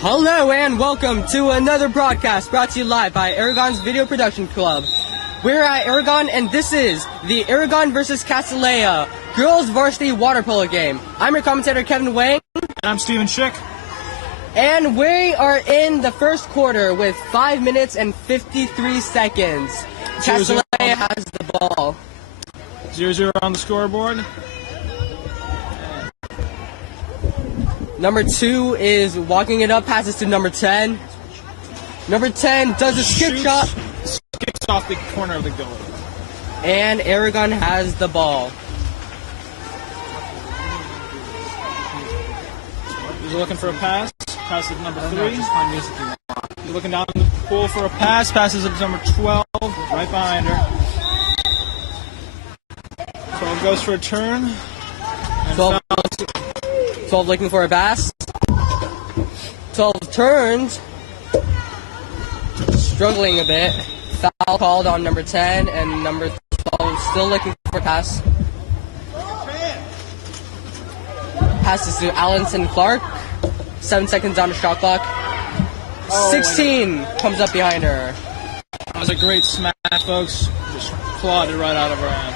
Hello and welcome to another broadcast brought to you live by Aragon's Video Production Club. We're at Aragon and this is the Aragon versus Castilleja Girls Varsity Water Polo game. I'm your commentator Kevin Wang. And I'm Steven Schick. And we are in the first quarter with 5 minutes and 53 seconds. Castilleja has the ball. 0-0 on the scoreboard. Number 2 is walking it up, passes to number 10. Number 10 does a skip shot. Skips off the corner of the goal. And Aragon has the ball. He's looking for a pass. Passes to number 3. He's looking down the pool for a pass. Passes to number 12, right behind her. 12 goes for a turn. 12 looking for a pass. 12 turns. Struggling a bit. Foul called on number 10 and number 12 still looking for a pass. Passes to Allison Clark. 7 seconds on the shot clock. 16 comes up behind her. That was a great smash, folks. Just clawed it right out of her hand.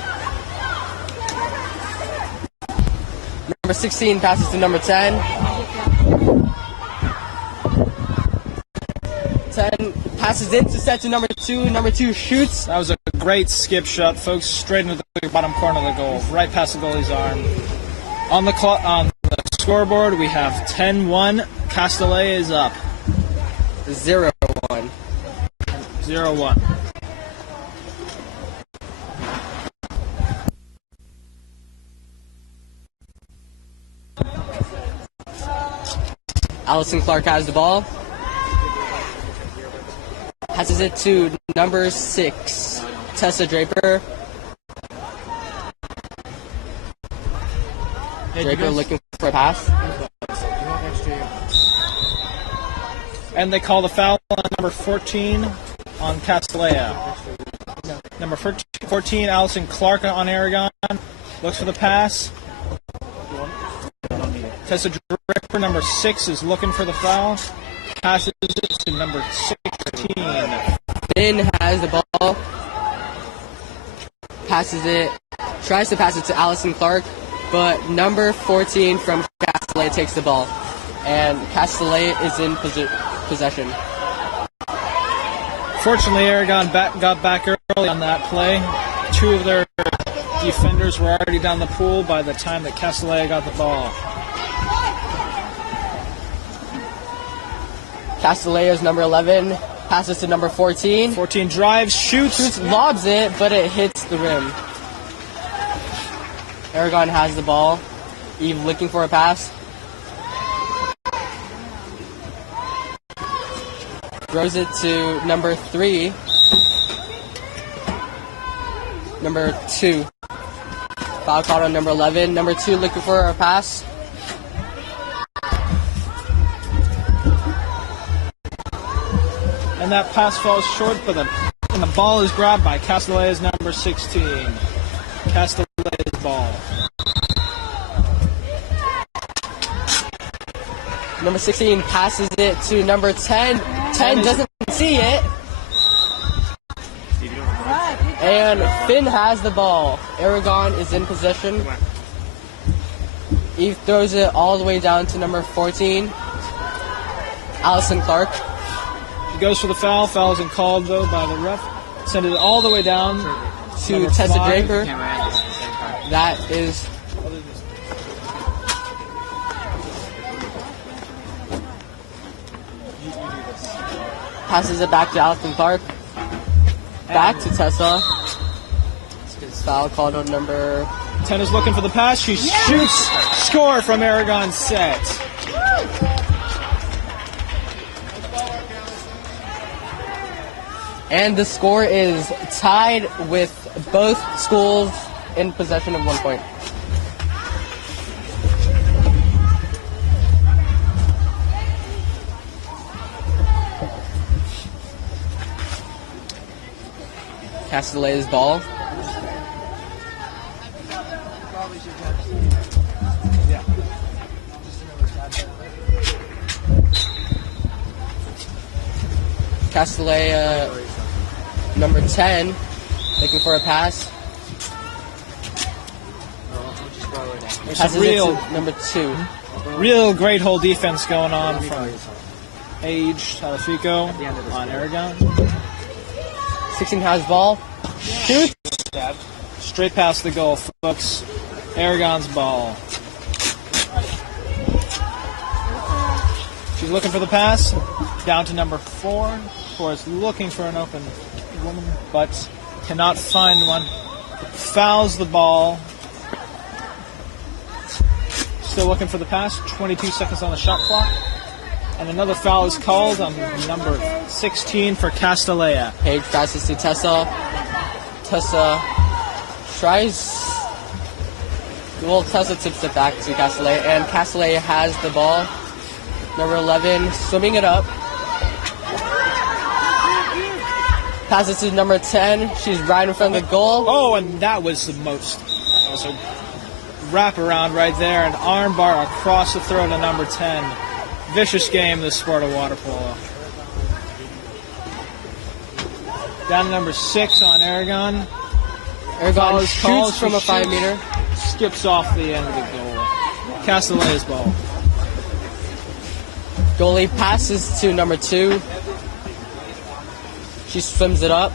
Number 16 passes to number 10. 10 passes into set to number 2. Number 2 shoots. That was a great skip shot, folks. Straight into the bottom corner of the goal. Right past the goalie's arm. On the scoreboard, we have 10-1. Castilleja is up. 0-1. 0-1. Allison Clark has the ball. Passes it to number 6, Tessa Draper. Draper looking for a pass. And they call the foul on number 14 on Castilleja. Number 14, Allison Clark on Aragon. Looks for the pass. Tessa Draper, number 6, is looking for the foul. Passes it to number 16. Finn has the ball. Passes it. Tries to pass it to Allison Clark, but number 14 from Castilleja takes the ball. And Castilleja is in possession. Fortunately, Aragon got back early on that play. 2 of their defenders were already down the pool by the time that Castilleja got the ball. Castilleja's number 11 passes to number 14. 14 drives, shoots, lobs it, but it hits the rim. Aragon has the ball. Eve looking for a pass. Throws it to number 3. Number 2. Foul called on number 11. Number 2 looking for a pass. And that pass falls short, but the ball is grabbed by Castilleja's number 16. Castilleja's ball. Number 16 passes it to number 10. 10 doesn't see it. And Finn has the ball. Aragon is in possession. Eve throws it all the way down to number 14. Allison Clark. Goes for the foul. Foul isn't called, though, by the ref. Send it all the way down to Tessa Draper. That is... Passes it back to Allison Clark. Back to Tessa. Foul called on number... 10 is looking for the pass. She shoots. Score from Aragon's set. And the score is tied with both schools in possession of 1 point. Castilleja's ball. Castilleja, number 10, looking for a pass. Passes it to number 2. Real great whole defense going on from Age Talafico on Aragon. 16 has ball. Shoots. Straight past the goal, folks. Aragon's ball. She's looking for the pass. Down to number 4. 4 is looking for an open woman, but cannot find one. Fouls the ball. Still looking for the pass. 22 seconds on the shot clock. And another foul is called on number 16 for Castilleja. Page passes to Tessa. Tessa tries. Well, Tessa tips it back to Castilleja, and Castilleja has the ball. Number 11 swimming it up. Passes to number 10. She's right in front of the goal. Oh, and that was the most. That was a wraparound right there. An arm bar across the throat of number 10. Vicious game, the sport of water polo. Down to number 6 on Aragon. Aragon shoots from a 5-meter. Skips off the end of the goal. Castilleja's ball. Goalie passes to number 2. She swims it up.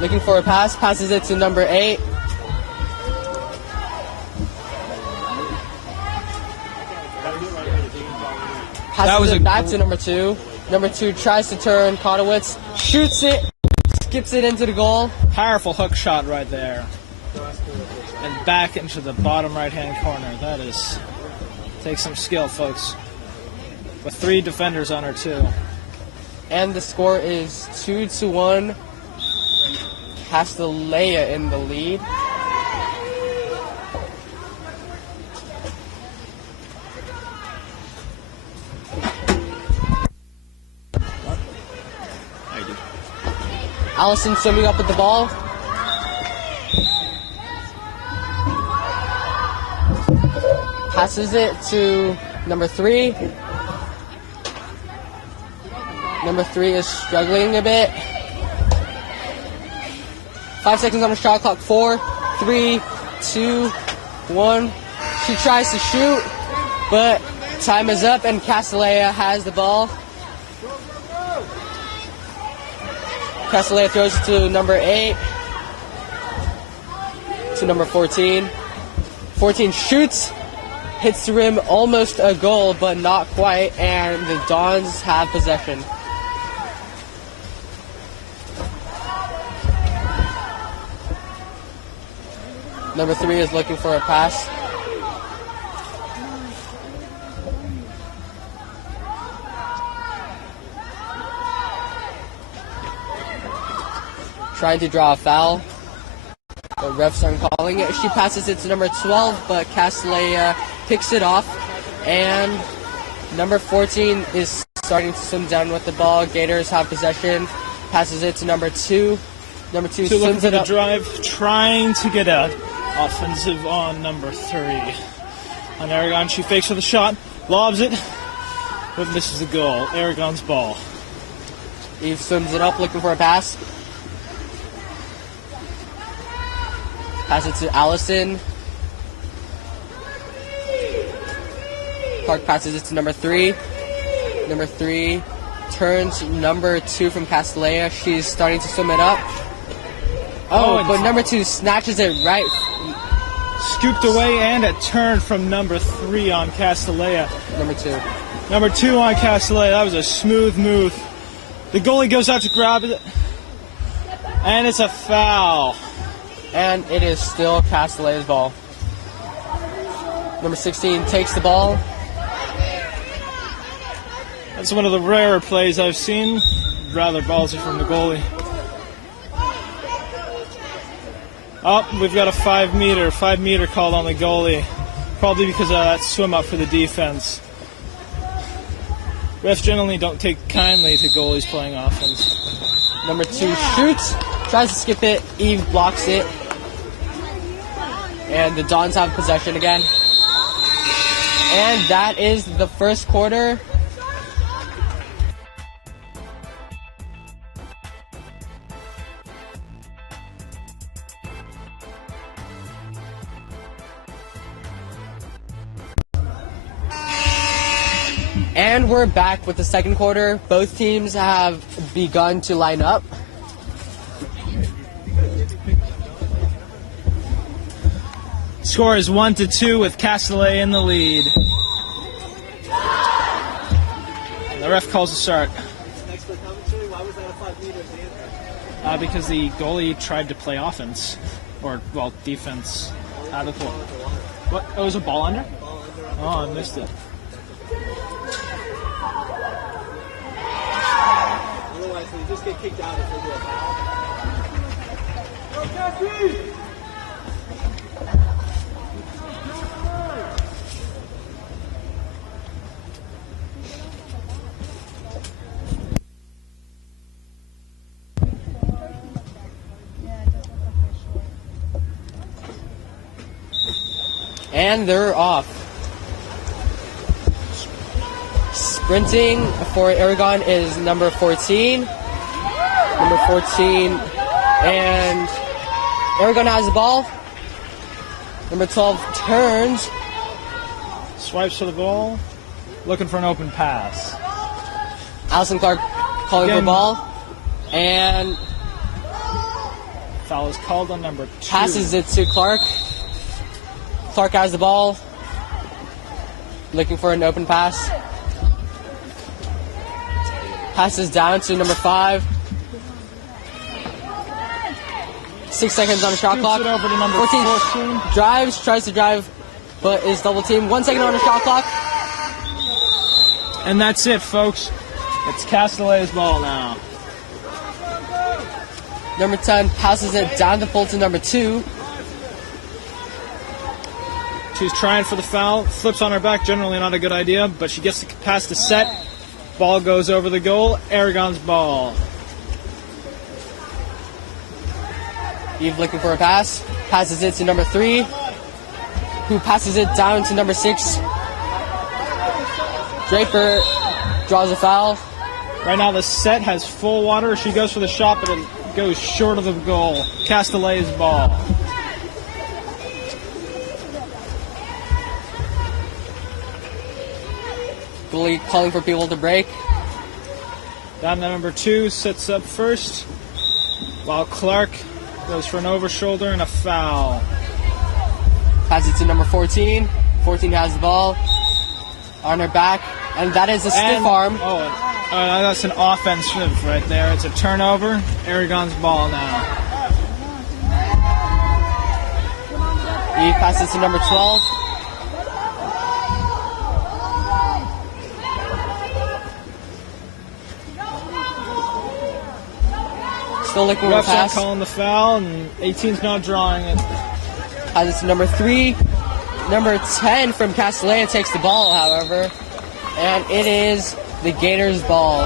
Looking for a pass. Passes it to number 8. Passes it back to number 2. Number 2 tries to turn. Kotowitz shoots it. Skips it into the goal. Powerful hook shot right there. And back into the bottom right-hand corner. That is... Takes some skill, folks. With 3 defenders on her, too. And the score is 2-1. Castilleja in the lead. Allison swimming up with the ball. Passes it to number 3. Number 3 is struggling a bit. 5 seconds on the shot clock. 4, 3, 2, 1. She tries to shoot, but time is up and Castilleja has the ball. Castilleja throws it to number 8. To number 14. 14 shoots. Hits the rim, almost a goal, but not quite, and the Dons have possession. Number 3 is looking for a pass. Trying to draw a foul. The refs aren't calling it. She passes it to number 12, but Castilleja picks it off. And number 14 is starting to swim down with the ball. Gators have possession. Passes it to number 2. Number 2 swims it up. Drive, trying to get out. Offensive on number 3. On Aragon, she fakes for the shot, lobs it, but misses the goal. Aragon's ball. Eve swims it up, looking for a pass. Pass it to Allison. Clark passes it to number 3. Number 3 turns number 2 from Castilleja. She's starting to swim it up. Oh, but number 2 snatches it right. Scooped away and a turn from number 3 on Castilleja. Number 2. Number 2 on Castilleja. That was a smooth move. The goalie goes out to grab it. And it's a foul. And it is still Castilleja's ball. Number 16 takes the ball. That's one of the rarer plays I've seen. Rather ballsy from the goalie. Oh, we've got a 5-meter called on the goalie. Probably because of that swim up for the defense. Refs generally don't take kindly to goalies playing offense. Number 2 shoots, tries to skip it, Eve blocks it. And the Dons have possession again. And that is the first quarter. And we're back with the second quarter. Both teams have begun to line up. Score is 1-2 with Castilleja in the lead. And the ref calls a start. Why was that a 5 meters? Because the goalie tried to play offense, or well, defense out of the pool. What? Oh, was a ball under? Oh, I missed it. Otherwise, they just get kicked out if they do a foul. And they're off. Sprinting for Aragon is number 14. Number 14. And Aragon has the ball. Number 12 turns. Swipes for the ball. Looking for an open pass. Allison Clark calling for Again. ball. And Foul is called on number 2. passes it to Clark. Clark has the ball. Looking for an open pass. Passes down to number 5. 6 seconds on the shot Scoops clock. it over to number 14. Drives, tries to drive, but is double teamed. 1 second on the shot clock. And that's it, folks. It's Castilleja's ball now. Number 10 passes it down the pole to number 2. She's trying for the foul. Flips on her back. Generally not a good idea, but she gets past the set. Ball goes over the goal. Aragon's ball. Eve looking for a pass. Passes it to number 3, who passes it down to number 6. Draper draws a foul. Right now the set has full water. She goes for the shot, but it goes short of the goal. Castilleja's ball. Goalie calling for people to break. Down to number 2, sits up first, while Clark goes for an over shoulder and a foul. Passes it to number 14. 14 has the ball on her back, and that is a stiff arm. Oh, that's an offensive right there. It's a turnover. Aragon's ball now. Eve passes to number 12. Still looking for a Refs aren't pass. calling the foul, and 18's not drawing it. Passes to number 3. Number 10 from Castilleja takes the ball, however, and it is the Gators' ball.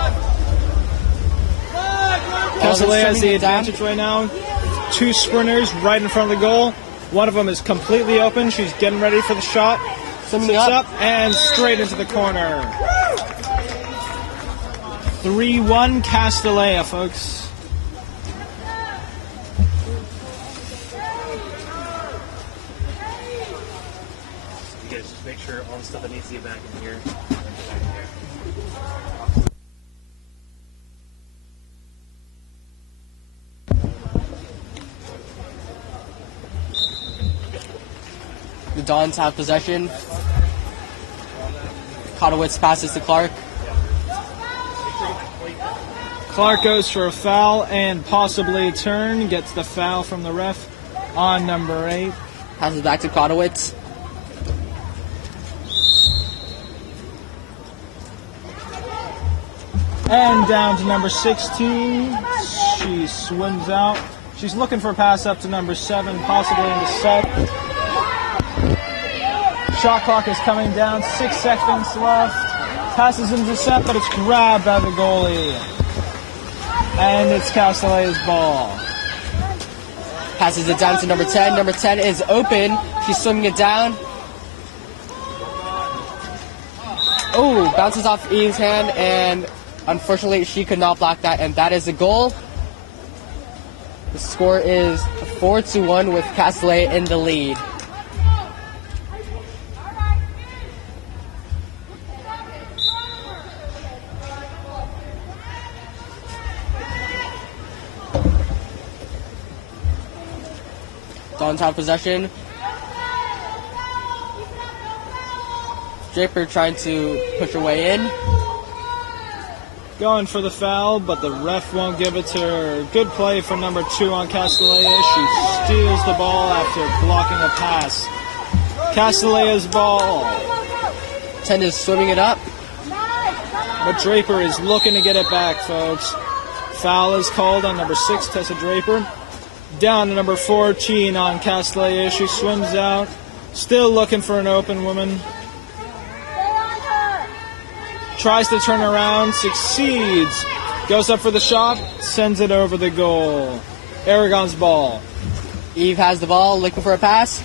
Castilleja has the It down. advantage right now. 2 sprinters right in front of the goal. One of them is completely open. She's getting ready for the shot. Swimming Sits up. up and straight into the corner. 3-1 Castilleja, folks. You guys just make sure all the stuff that needs to get back in here. The Dons have possession. Kotowitz passes to Clark. Clark goes for a foul and possibly a turn. Gets the foul from the ref on number 8. Passes back to Kotowitz. And down to number 16. She swims out. She's looking for a pass up to number 7, possibly in the set. Shot clock is coming down. 6 seconds left. Passes into the set, but it's grabbed by the goalie. And it's Castilleja's ball. Passes it down to number 10. Number 10 is open. She's swimming it down. Oh, bounces off Eve's hand, and unfortunately she could not block that, and that is a goal. The score is 4-1 with Castilleja in the lead. Dawn's have possession. Draper trying to push her way in. Going for the foul, but the ref won't give it to her. Good play from number 2 on Castilleja. She steals the ball after blocking a pass. Castilleja's ball. 10 is swimming it up. But Draper is looking to get it back, folks. Foul is called on number 6, Tessa Draper. Down to number 14 on Castilleja. She swims out. Still looking for an open woman. Tries to turn around, succeeds. Goes up for the shot, sends it over the goal. Aragon's ball. Eve has the ball, looking for a pass.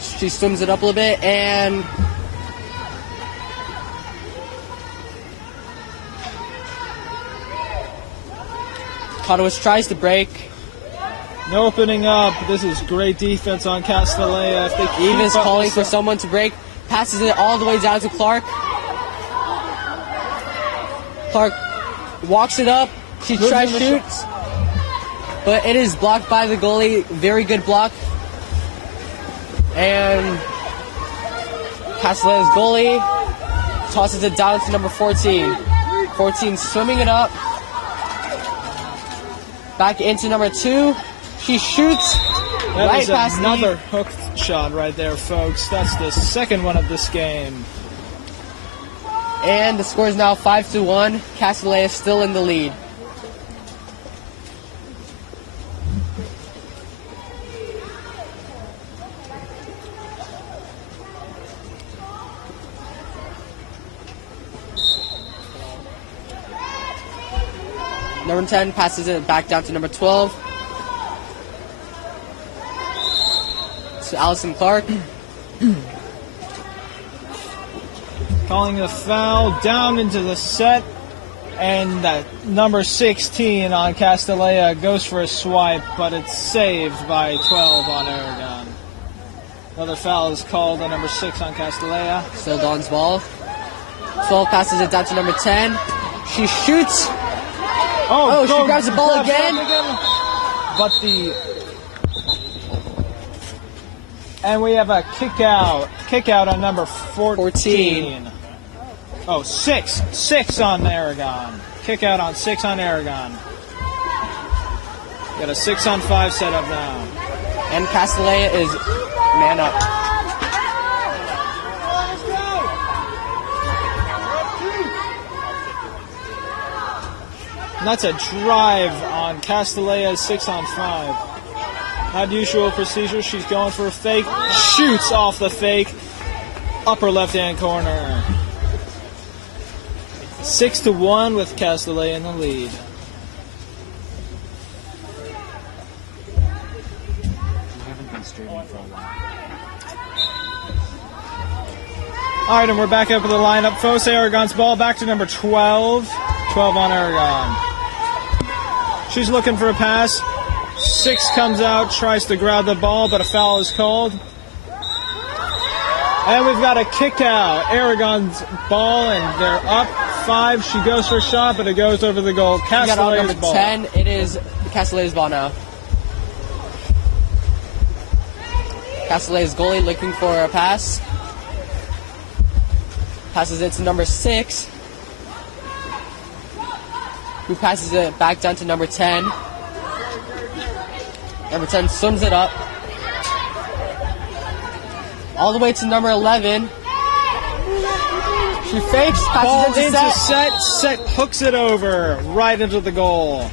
She swims it up a little bit, and Cotowis tries to break. No opening up. This is great defense on Castilleja. If they keep Eve is up calling this- for someone to break. Passes it all the way down to Clark. Clark walks it up. She tries to shoot, but it is blocked by the goalie. Very good block. And Castilleja's goalie tosses it down to number 14. 14 swimming it up. Back into number 2. She shoots That right is past another Eve. hooked shot right there, folks. That's the second one of this game. And the score is now 5-1. Castilleja is still in the lead. Number 10 passes it back down to number 12. To Allison Clark. Calling the foul down into the set. And that number 16 on Castilleja goes for a swipe, but it's saved by 12 on Aragon. Another foul is called on number 6 on Castilleja. Still Dawn's ball. 12 passes it down to number 10. She shoots. Oh, she grabs the ball again. And we have a kick out on number 14. Oh, 6 on Aragon. Kick out on 6 on Aragon. Got a 6-on-5 set up now. And Castilleja is man up. And that's a drive on Castilleja's 6-on-5. Not usual procedure. She's going for a fake. Shoots off the fake. Upper left-hand corner. 6-1 with Castilleja in the lead. All right, and we're back up with the lineup. Folks, Aragon's ball back to number 12. 12 on Aragon. She's looking for a pass. 6 comes out, tries to grab the ball, but a foul is called. And we've got a kick out. Aragon's ball, and they're up 5. She goes for a shot, but it goes over the goal. Castilleja's Number ball. 10, it is Castilleja's ball now. Castilleja's goalie looking for a pass. Passes it to number 6, who passes it back down to number 10. Number 10 swims it up all the way to number 11. She fakes, Ball passes into into set. Set hooks it over right into the goal.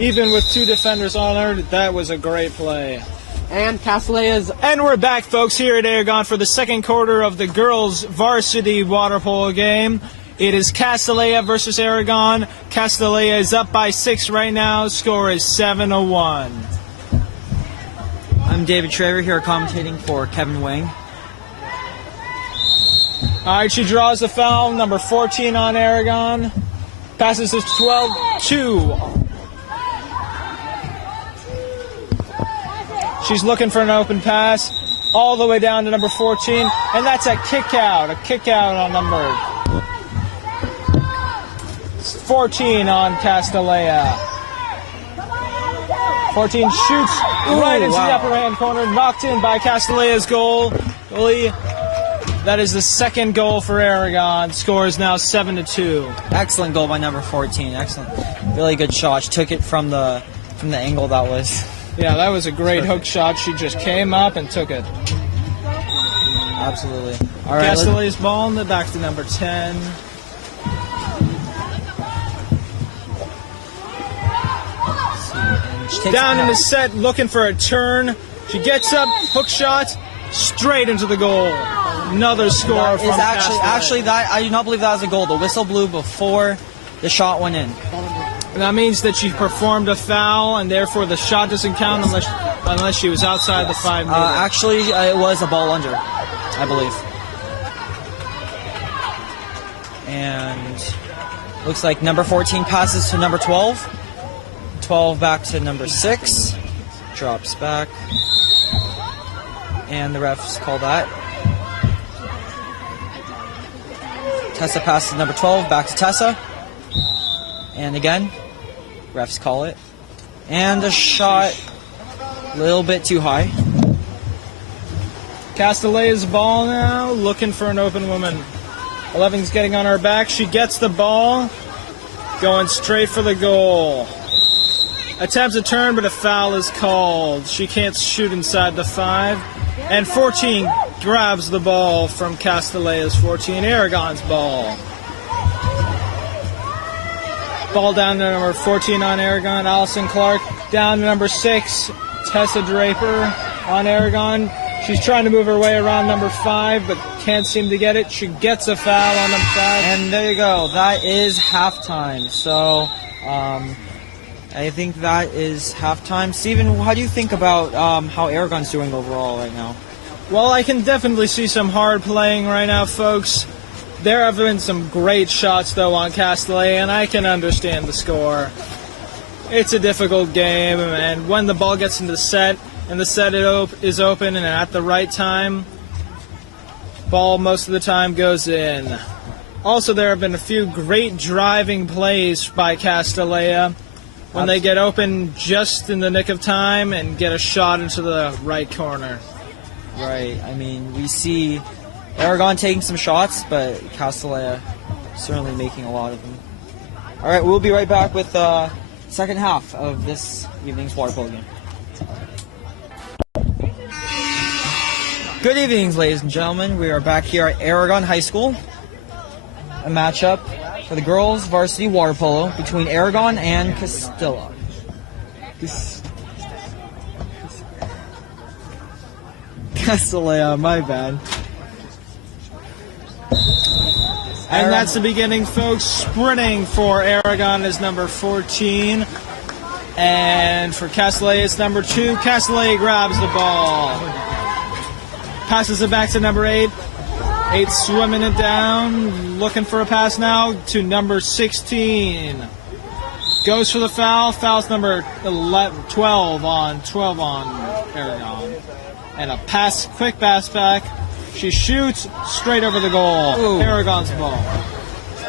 Even with 2 defenders on her, that was a great play. And Castilleja's. And we're back, folks, here at Aragon for the second quarter of the girls' varsity water polo game. It is Castilleja versus Aragon. Castilleja is up by 6 right now. Score is 7-1. I'm David Traver here commentating for Kevin Wang. All right, she draws the foul. Number 14 on Aragon. Passes to 12-2. She's looking for an open pass all the way down to number 14, and that's a kick out on number 14 on Castilleja. 14 shoots right into the upper hand corner, knocked in by Castilleja's goalie. That is the second goal for Aragon. Score is now 7-2. Excellent goal by number 14. Excellent. Really good shot. She took it from the angle that was. Yeah, that was a great hook shot. She just came up and took it. Absolutely. All right. Castilleja's ball in the back to number 10. Down in the set, looking for a turn. She gets up, hook shot, straight into the goal. Another score from Castilleja. Actually, that I do not believe that was a goal. The whistle blew before the shot went in. And that means that she performed a foul, and therefore the shot doesn't count unless she was outside the 5 meter. Actually, it was a ball under, I believe. And looks like number 14 passes to number 12. 12 back to number 6. Drops back. And the refs call that. Tessa passes to number 12, back to Tessa. And again, refs call it. And a shot a little bit too high. Castilleja's ball now, looking for an open woman. 11's getting on her back. She gets the ball, going straight for the goal. Attempts a turn, but a foul is called. She can't shoot inside the 5. And 14 grabs the ball from Castilleja's 14, Aragon's ball. Ball down to number 14 on Aragon, Allison Clark. Down to number 6, Tessa Draper on Aragon. She's trying to move her way around number 5, but can't seem to get it. She gets a foul on number 5. And there you go. That is halftime. So, I think that is halftime. Steven, how do you think about how Aragon's doing overall right now? Well, I can definitely see some hard playing right now, folks. There have been some great shots, though, on Castilleja, and I can understand the score. It's a difficult game, and when the ball gets into the set, and the set is open and at the right time, ball most of the time goes in. Also, there have been a few great driving plays by Castilleja when they get open just in the nick of time and get a shot into the right corner. Right. I mean, we see Aragon taking some shots, but Castilleja certainly making a lot of them. All right, we'll be right back with the second half of this evening's water polo game. Good evenings, ladies and gentlemen. We are back here at Aragon High School. A matchup for the girls' varsity water polo between Aragon and Castilleja. Castilleja, my bad. And that's the beginning, folks. Sprinting for Aragon is number 14. And for Castilleja, it's number 2. Castilleja grabs the ball. Passes it back to number 8. 8 swimming it down. Looking for a pass now to number 16. Goes for the foul. Foul's number 12 on Aragon. And a pass, quick pass back. She shoots straight over the goal. Ooh. Aragon's ball.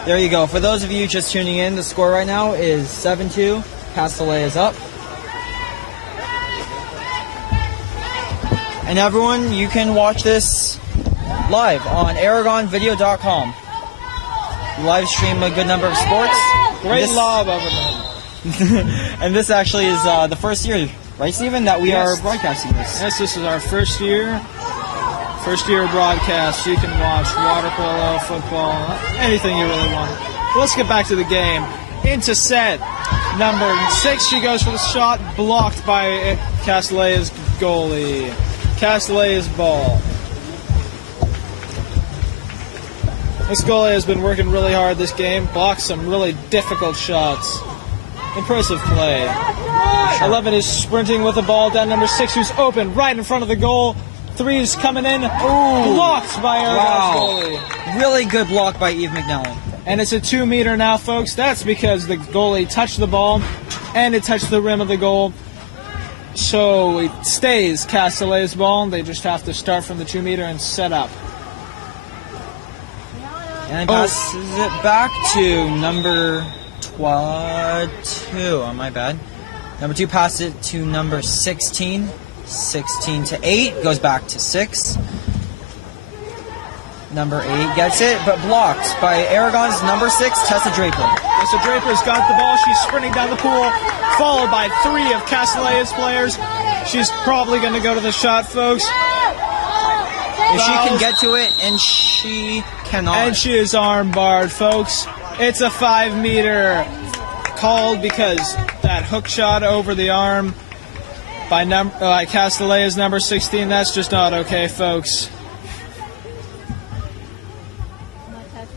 There you go. For those of you just tuning in, the score right now is 7-2. Castilleja is up. And everyone, you can watch this live on AragonVideo.com. Live stream a good number of sports. Great lob over there. And this actually is the first year, right, Stephen, that we are broadcasting this. Yes, this is our first year. First year broadcast. You can watch water polo, football, anything you really want. Let's get back to the game. Into set. Number 6, she goes for the shot, blocked by Castilleja's goalie. Castilleja's ball. This goalie has been working really hard this game. Blocked some really difficult shots. Impressive play. 11 is sprinting with the ball down number 6, who's open right in front of the goal. 3 is coming in. Ooh. Blocked by Aragon's goalie. Really good block by Eve McNally. And it's a 2-meter now, folks. That's because the goalie touched the ball and it touched the rim of the goal. So it stays Castilleja's ball. They just have to start from the 2-meter and set up. And passes it back to number 2. Oh, my bad. Number 2 passes it to number 16. 16 to 8. Goes back to 6. Number 8 gets it, but blocked by Aragon's number 6, Tessa Draper. Tessa Draper's got the ball. She's sprinting down the pool, followed by 3 of Castilleja's players. She's probably going to go to the shot, folks. If she can get to it, and she cannot. And she is arm barred, folks. It's a 5-meter called because that hook shot over the arm by Castilleja's number 16. That's just not okay, folks.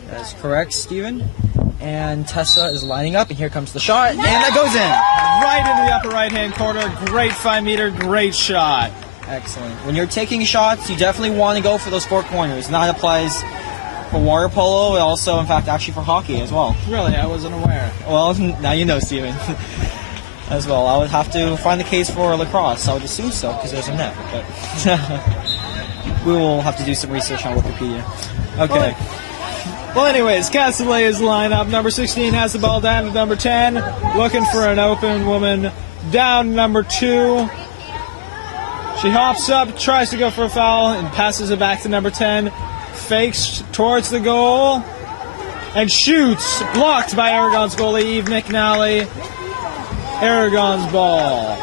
That's correct, Steven. And Tessa is lining up, and here comes the shot, and that goes in. Right in the upper right-hand corner. Great 5-meter, great shot. Excellent. When you're taking shots, you definitely want to go for those 4 corners. And that applies for water polo, and also, in fact, actually for hockey as well. Really, I wasn't aware. Well, now you know, Steven. As well. I would have to find the case for lacrosse. I would assume so, because there's a net. But we will have to do some research on Wikipedia. Okay. Well, anyways, Castilleja's lineup. Number 16 has the ball down to number 10, looking for an open woman. Down number 2. She hops up, tries to go for a foul, and passes it back to number 10. Fakes towards the goal, and shoots. Blocked by Aragon's goalie, Eve McNally. Aragon's ball.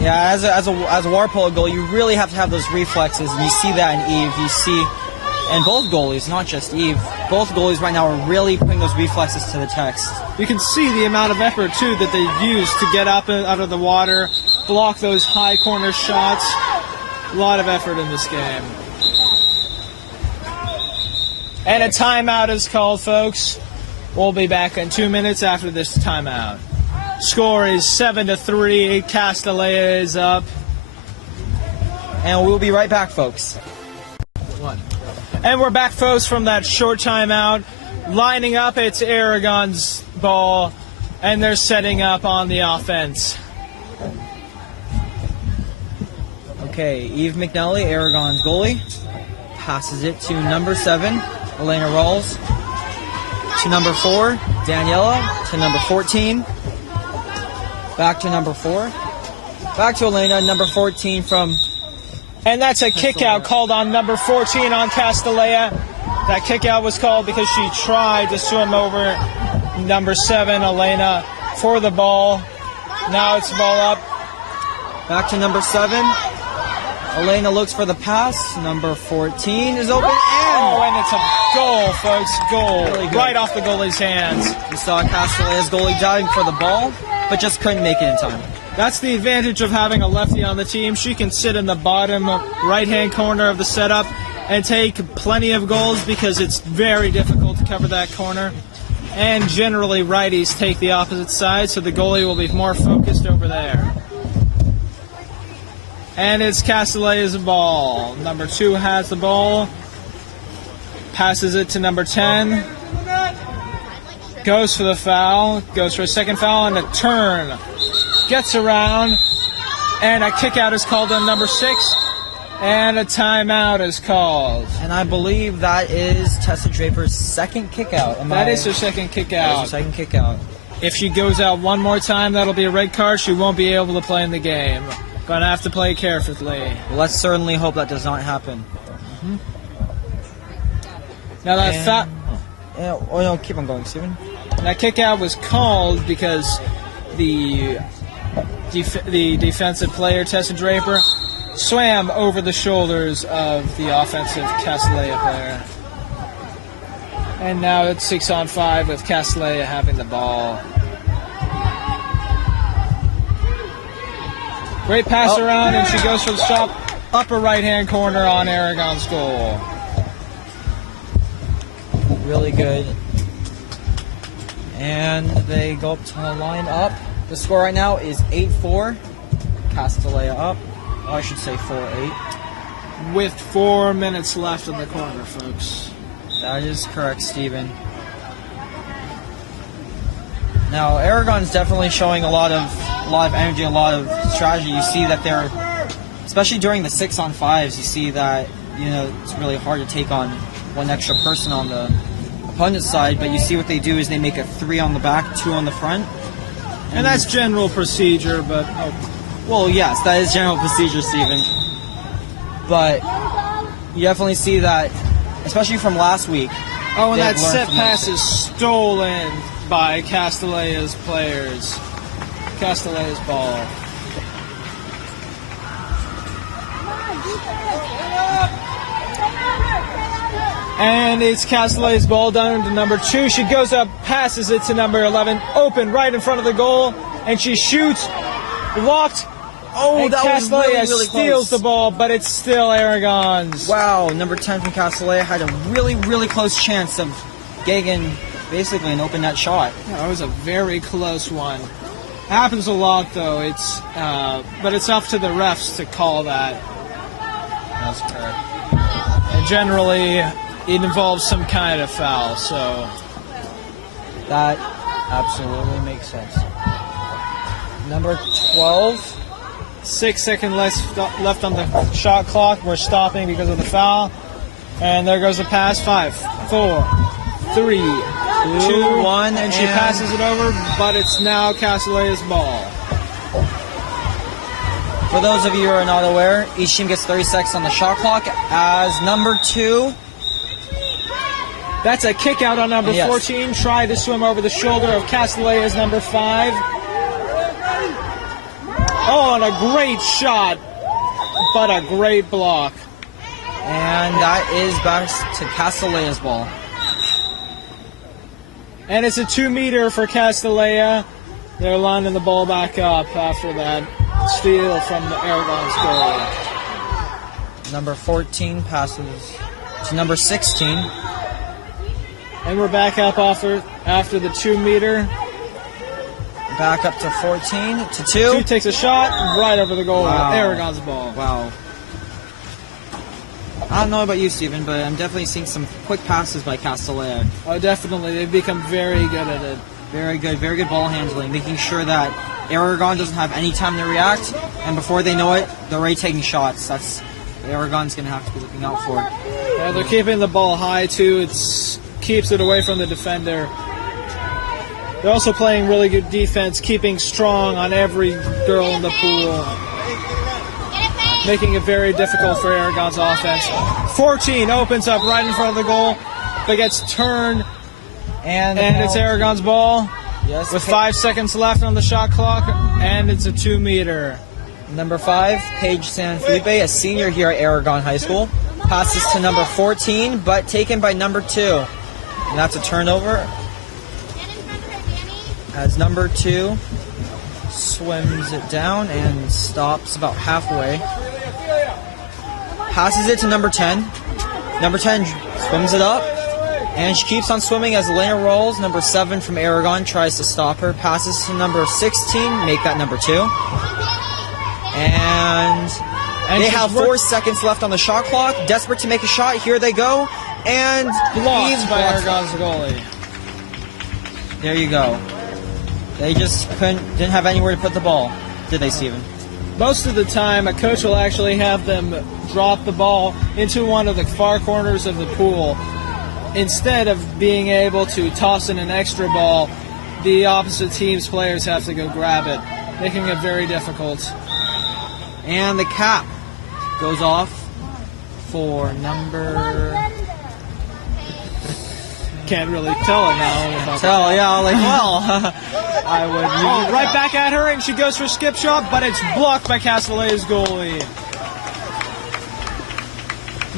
Yeah, as a water polo goal, you really have to have those reflexes, and you see that in Eve. You see, and both goalies, not just Eve, both goalies right now are really putting those reflexes to the test. You can see the amount of effort, too, that they use to get up out of the water, block those high corner shots. A lot of effort in this game. And a timeout is called, folks. We'll be back in 2 minutes after this timeout. Score is 7-3. Castilleja is up. And we'll be right back, folks. And we're back, folks, from that short timeout. Lining up, it's Aragon's ball, and they're setting up on the offense. Okay, Eve McNally, Aragon's goalie, passes it to number 7, Elena Rawls, to number 4, Daniela, to number 14, back to number 4, back to Elena, number 14 from... And that's a kick-out called on number 14 on Castilleja. That kick-out was called because she tried to swim over number 7, Elena, for the ball. Now it's ball up. Back to number 7. Elena looks for the pass. Number 14 is open. And it's a goal, folks. Goal. Really right off the goalie's hands. We saw Castilleja's goalie diving for the ball, but just couldn't make it in time. That's the advantage of having a lefty on the team. She can sit in the bottom right-hand corner of the setup and take plenty of goals because it's very difficult to cover that corner. And generally, righties take the opposite side, so the goalie will be more focused over there. And it's Castilleja's ball. Number 2 has the ball. Passes it to number 10. Goes for the foul. Goes for a second foul and a turn. Gets around. And a kick out is called on number 6. And a timeout is called. And I believe that is Tessa Draper's second kick out. That is her second kick out. That is her second kick out. If she goes out one more time, that'll be a red card. She won't be able to play in the game. Gonna have to play carefully. Let's certainly hope that does not happen. Mm-hmm. Now that no, keep on going, Steven. That kick out was called because the defensive player, Tessa Draper, swam over the shoulders of the offensive Castilleja player. And now it's 6-on-5 with Castilleja having the ball. Great pass around, and she goes for the shot. Upper right-hand corner on Aragon's goal. Really good. And they go up to the line up. The score right now is 8-4. Castilleja up. Oh, I should say 4-8. With 4 minutes left in the corner, folks. That is correct, Steven. Now, Aragon's definitely showing a lot of energy, a lot of strategy. You see that they're, especially during the 6-on-5s, you see that, it's really hard to take on one extra person on the opponent's side, but you see what they do is they make a 3 on the back, 2 on the front, And that's general procedure, but Well, yes, that is general procedure, Steven. But you definitely see that, especially from last week. and that they've learned set from pass their is stolen by Castilleja's players. Castilleja's ball. And it's Castilleja's ball down to number 2. She goes up, passes it to number 11, open right in front of the goal, and she shoots, blocked. Oh, And that was Castilleja really, really steals close. the ball, but it's still Aragon's. Wow, number 10 from Castilleja had a really, really close chance of getting basically an open net shot. That was a very close one. Happens a lot, though. But it's up to the refs to call that. That's correct. And generally, it involves some kind of foul. So That absolutely makes sense. Number 12. 6 seconds left on the shot clock. We're stopping because of the foul. And there goes the pass. 5, 4, 3, 2, 1, and she passes it over, but it's now Castilleja's ball. For those of you who are not aware, each team gets 30 seconds on the shot clock as number 2. That's a kick out on number Yes. 14. Tried to swim over the shoulder of Castilleja's number 5. Oh, and a great shot, but a great block. And that is back to Castilleja's ball. And it's a 2-meter for Castilleja. They're lining the ball back up after that steal from the Aragon's goal. Number 14 passes to number 16. And we're back up after the 2-meter. Back up to 14 to 2. 2 takes a shot right over the goal. Wow. Aragon's ball. Wow. I don't know about you, Steven, but I'm definitely seeing some quick passes by Castilleja. Oh, definitely. They've become very good at it. Very good ball handling, making sure that Aragon doesn't have any time to react, and before they know it, they're already taking shots. That's Aragon's going to have to be looking out for. Yeah, they're keeping the ball high, too. It keeps it away from the defender. They're also playing really good defense, keeping strong on every girl in the pool, making it very difficult for Aragon's offense. 14 opens up right in front of the goal, but gets turned, And it's Aragon's ball Yes. with 5 seconds left on the shot clock, and it's a 2-meter. Number 5, Paige San Felipe, a senior here at Aragon High School, passes to number 14, but taken by number 2. And that's a turnover. As number 2 swims it down and stops about halfway. Passes it to number 10. Number 10 swims it up. And she keeps on swimming as Elena rolls. Number 7 from Aragon tries to stop her. Passes to number 16, make that number 2. And they have 4 seconds left on the shot clock. Desperate to make a shot. Here they go. And Blocked by blocked. Aragon's goalie. There you go. They just didn't have anywhere to put the ball, did they, Steven? Most of the time, a coach will actually have them drop the ball into one of the far corners of the pool. Instead of being able to toss in an extra ball, the opposite team's players have to go grab it, making it very difficult. And the cap goes off for number... Can't really tell it now. Tell, yeah, like, well, I would... Oh, right back at her, and she goes for a skip shot, but it's blocked by Castilleja's goalie.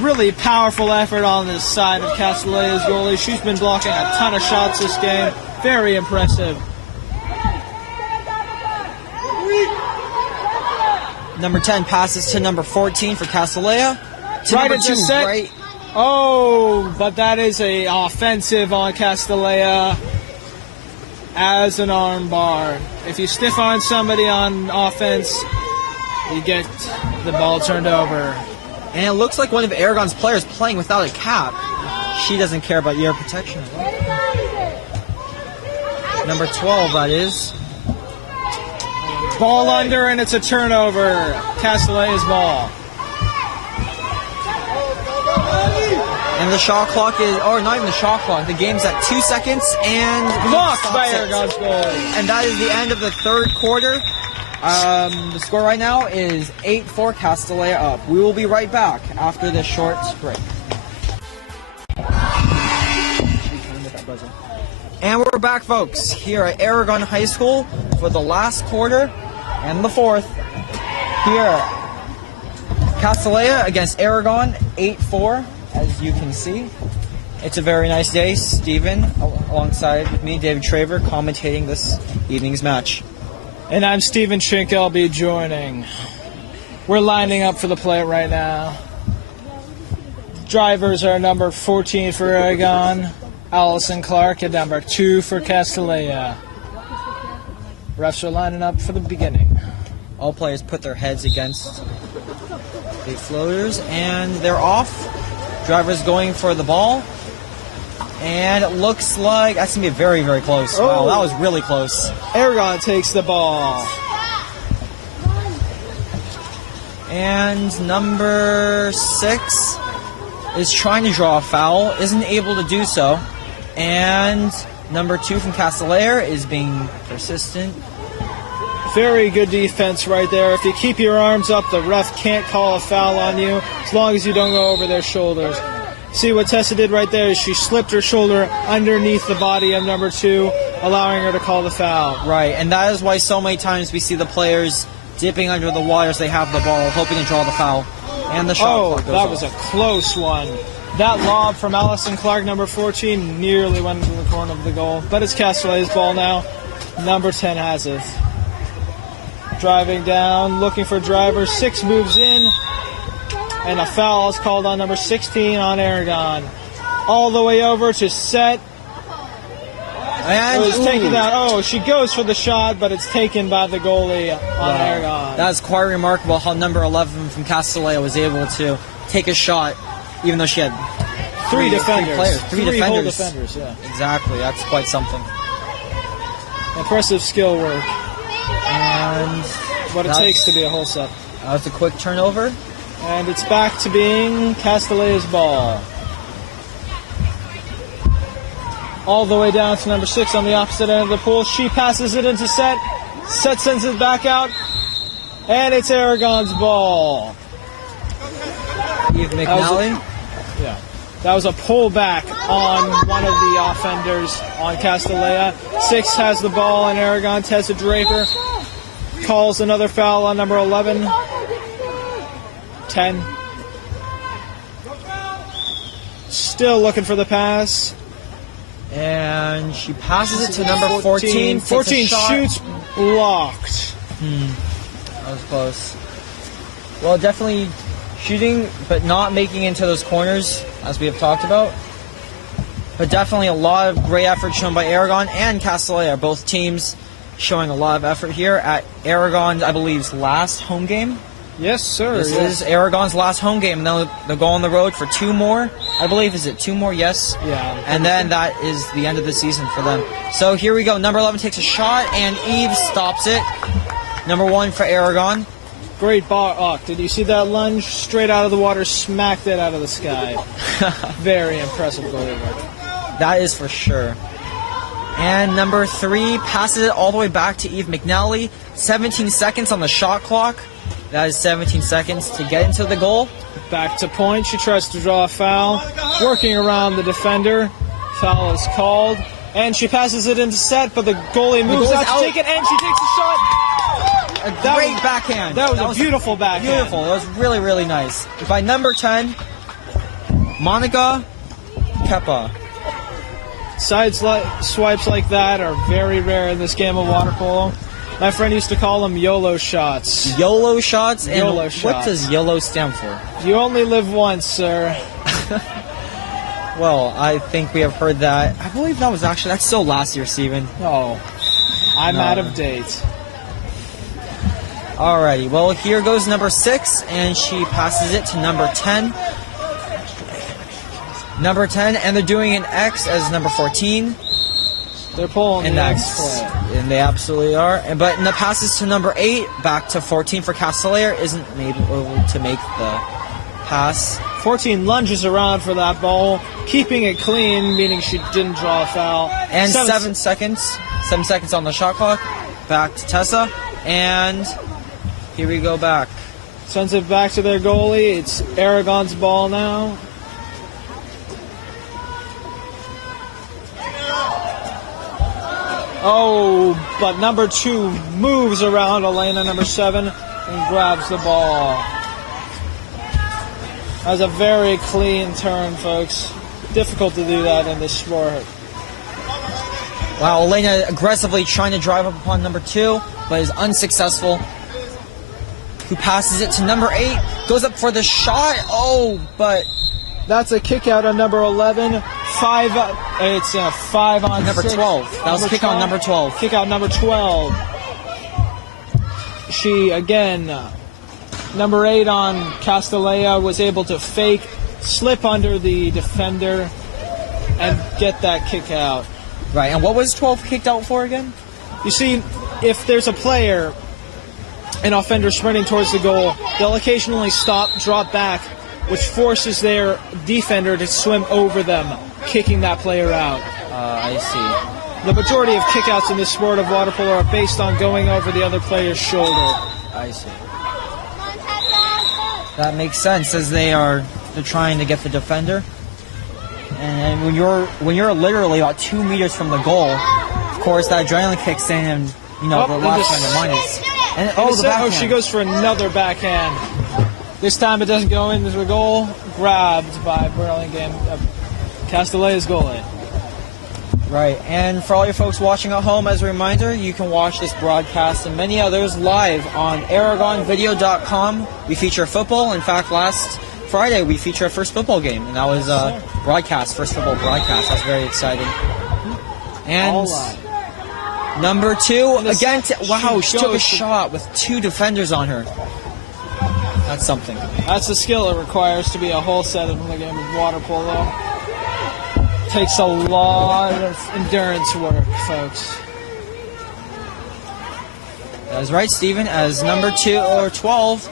Really powerful effort on this side of Castilleja's goalie. She's been blocking a ton of shots this game. Very impressive. Number 10 passes to number 14 for Castilleja. To Right number into 2, set. right... Oh, but that is a offensive on Castilleja as an arm bar. If you stiff arm somebody on offense, you get the ball turned over. And it looks like one of Aragon's players playing without a cap. She doesn't care about ear protection. Number 12, that is. Ball under, and it's a turnover. Castilleja's ball. And the shot clock is, or not even the shot clock, the game's at 2 seconds and Blocked stops by it. Aragon's goalie. And that is the end of the third quarter. The score right now is 8-4 Castilleja up. We will be right back after this short break. And we're back, folks, here at Aragon High School for the last quarter and the fourth. Here, Castilleja against Aragon, 8-4, as you can see. It's a very nice day. Steven, alongside with me, David Traver, commentating this evening's match. And I'm Steven Schink, I'll be joining. We're lining up for the play right now. Drivers are number 14 for Aragon, Allison Clark, and number 2 for Castilleja. Refs are lining up for the beginning. All players put their heads against the floaters, and they're off. Drivers going for the ball. And it looks like that's going to be very, very close. Wow, that was really close. Aragon takes the ball. And number 6 is trying to draw a foul, isn't able to do so. And number 2 from Castilleja is being persistent. Very good defense right there. If you keep your arms up, the ref can't call a foul on you as long as you don't go over their shoulders. See what Tessa did right there is she slipped her shoulder underneath the body of number 2, allowing her to call the foul. Right, and that is why so many times we see the players dipping under the water as they have the ball, hoping to draw the foul. And the shot clock goes that was off. a close one. That lob from Allison Clark, number 14, nearly went into the corner of the goal. But it's Castilleja's ball now. Number 10 has it. Driving down, looking for driver. 6 moves in. And a foul is called on number 16 on Aragon. All the way over to set. And it was taken down. Oh, she goes for the shot, but it's taken by the goalie on Aragon. That's quite remarkable how number 11 from Castilleja was able to take a shot, even though she had three defenders. Three whole defenders. defenders, yeah. Exactly, that's quite something. Impressive skill work. And what it takes to be a whole set. That was a quick turnover. And it's back to being Castilleja's ball. All the way down to number 6 on the opposite end of the pool. She passes it into set. Set sends it back out. And it's Aragon's ball. Eve McNally. That was a pullback on one of the offenders on Castilleja. 6 has the ball, and Aragon. Tessa Draper calls another foul on number 11. 10. Still looking for the pass. And she passes it to number 14. 14 shoots, blocked. That was close. Well, definitely shooting, but not making into those corners, as we have talked about. But definitely a lot of great effort shown by Aragon and Castilleja. Both teams showing a lot of effort here at Aragon's, I believe, last home game. Yes, sir. This is Aragon's last home game. They'll go on the road for 2 more. I believe, is it 2 more? Yes. Yeah. And then that is the end of the season for them. So here we go. Number 11 takes a shot, and Eve stops it. Number 1 for Aragon. Great ball. Oh, did you see that lunge? Straight out of the water, smacked it out of the sky. Very impressive goalie work. That is for sure. And number 3 passes it all the way back to Eve McNally. 17 seconds on the shot clock. That is 17 seconds to get into the goal. Back to point. She tries to draw a foul. Working around the defender. Foul is called. And she passes it into set, but the goalie moves out to take it, and she takes a shot. A great backhand. That was a beautiful backhand. Beautiful. That was really, really nice. By number 10, Monica Kepa. Side swipes like that are very rare in this game of water polo. My friend used to call them YOLO shots. YOLO shots? And YOLO what shots. does YOLO stand for? You only live once, sir. Well, I think we have heard that. I believe that's still last year, Steven. Oh, I'm out of date. Alrighty, well, here goes number 6, and she passes it to number 10. Number 10, and they're doing an X as number 14. They're pulling And the that's X play. and they absolutely are. But in the passes to number 8, back to 14 for Castilleja, isn't able to make the pass. 14 lunges around for that ball, keeping it clean, meaning she didn't draw a foul. And 7 seconds. 7 seconds on the shot clock. Back to Tessa. And here we go back. Sends it back to their goalie. It's Aragon's ball now. Oh, but number 2 moves around Elena, number 7, and grabs the ball. That was a very clean turn, folks. Difficult to do that in this sport. Wow, Elena aggressively trying to drive up upon number 2, but is unsuccessful. Who passes it to number 8, goes up for the shot. Oh, but that's a kick out on number 11. It's a 5 on number 6. 12. That was kick out number 12. Kick out number 12. She, again, number 8 on Castilleja was able to fake, slip under the defender, and get that kick out. Right, and what was 12 kicked out for again? You see, if there's a player, an offender sprinting towards the goal, they'll occasionally stop, drop back, which forces their defender to swim over them, kicking that player out. I see. The majority of kickouts in this sport of water polo are based on going over the other player's shoulder. I see. That makes sense, as they're trying to get the defender. And when you're literally about 2 meters from the goal, of course that adrenaline kicks in, and the last on your mind is. And the backhand. She goes for another backhand. This time it doesn't go into the goal. Grabbed by Burlingame, Castilleja's goalie. Right, and for all your folks watching at home, as a reminder, you can watch this broadcast and many others live on AragonVideo.com. We feature football. In fact, last Friday we featured our first football game, and that was first football broadcast. That's very exciting. And number 2, again, she took a shot with 2 defenders on her. That's something. That's the skill it requires to be a whole set in the game of water polo. Takes a lot of endurance work, folks. That is right, Stephen, as number 2 or 12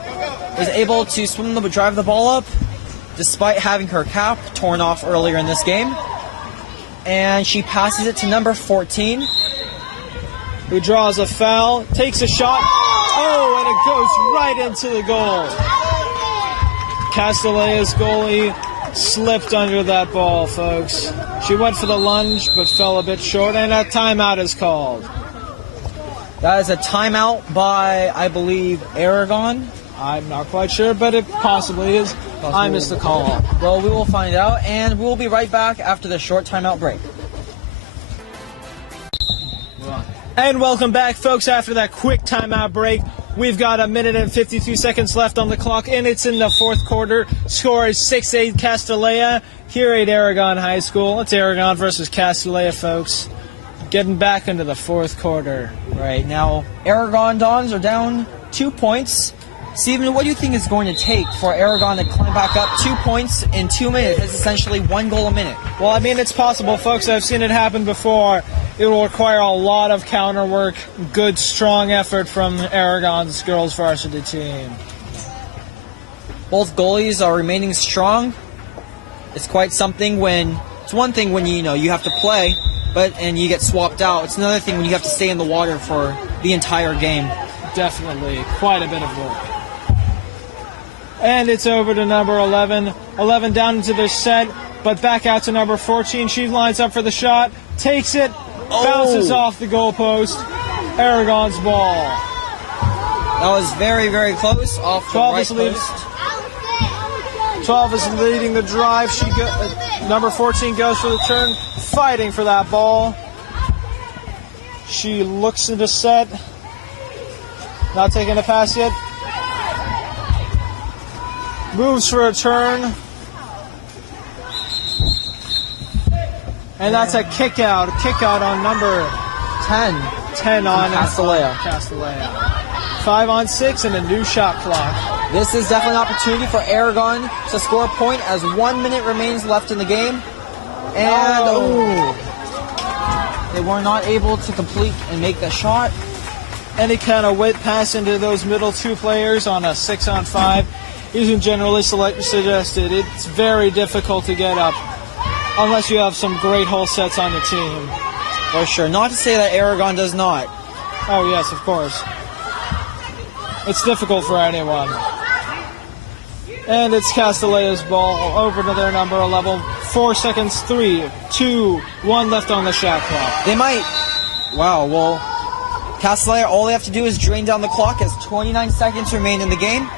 is able to drive the ball up despite having her cap torn off earlier in this game. And she passes it to number 14, who draws a foul, takes a shot. Oh, and it goes right into the goal. Castilleja's goalie slipped under that ball, folks. She went for the lunge, but fell a bit short, and a timeout is called. That is a timeout by, I believe, Aragon. I'm not quite sure, but it possibly is. I missed the call. Well, we will find out, and we'll be right back after the short timeout break. And welcome back, folks, after that quick timeout break. We've got 1 minute and 52 seconds left on the clock, and it's in the 4th quarter. Score is 6-8 Castilleja here at Aragon High School. It's Aragon versus Castilleja, folks. Getting back into the 4th quarter. Right, now Aragon Dons are down 2 points. Steven, what do you think it's going to take for Aragon to climb back up 2 points in 2 minutes? That's essentially 1 goal a minute. Well, I mean, it's possible, folks. I've seen it happen before. It will require a lot of counter work, good, strong effort from Aragon's girls varsity team. Both goalies are remaining strong. It's quite something it's one thing when you have to play, and you get swapped out. It's another thing when you have to stay in the water for the entire game. Definitely, quite a bit of work. And it's over to number 11. 11 down into their set, but back out to number 14. She lines up for the shot, takes it, bounces off the goalpost. Aragon's ball. That was very, very close off the right post. 12 is leading the drive. Number 14 goes for the turn, fighting for that ball. She looks into set. Not taking a pass yet. Moves for a turn. And that's a kick out. A kick out on number 10 on Castilleja. 5 on 6 and a new shot clock. This is definitely an opportunity for Aragon to score a point as 1 minute remains left in the game. And they were not able to complete and make the shot. Any kind of wet pass into those middle 2 players on a 6-on-5. isn't generally suggested. It's very difficult to get up unless you have some great whole sets on the team. For sure. Not to say that Aragon does not. Oh, yes, of course. It's difficult for anyone. And it's Castilleja's ball over to their number 11. 4 seconds, 3, 2, 1 left on the shot clock. They might. Wow, well, Castilleja, all they have to do is drain down the clock as 29 seconds remain in the game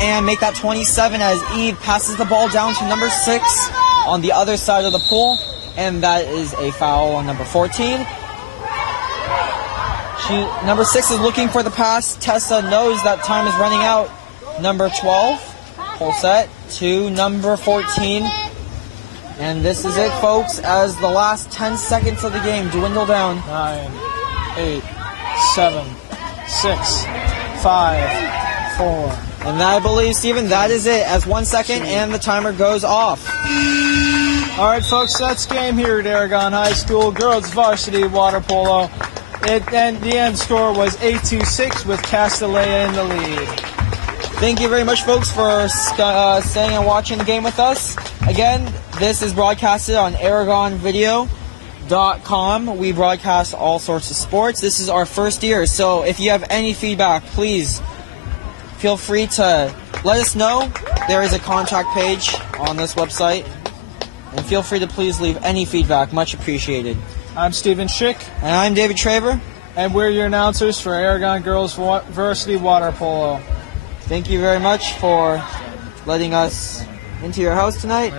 and make that 27 as Eve passes the ball down to number 6 on the other side of the pool, and that is a foul on number 14. Number 6 is looking for the pass. Tessa knows that time is running out. Number 12, full set to number 14. And this is it, folks, as the last 10 seconds of the game dwindle down. 9, 8, 7, 6, 5, 4. And I believe, Steven, that is it, as 1 second and the timer goes off. All right, folks, that's game here at Aragon High School. Girls Varsity Water Polo. And the end score was 8-6 with Castilleja in the lead. Thank you very much, folks, for staying and watching the game with us. Again, this is broadcasted on AragonVideo.com. We broadcast all sorts of sports. This is our first year, so if you have any feedback, please feel free to let us know. There is a contact page on this website, and feel free to please leave any feedback. Much appreciated. I'm Stephen Schick. And I'm David Traver. And we're your announcers for Aragon Girls Varsity Water Polo. Thank you very much for letting us into your house tonight.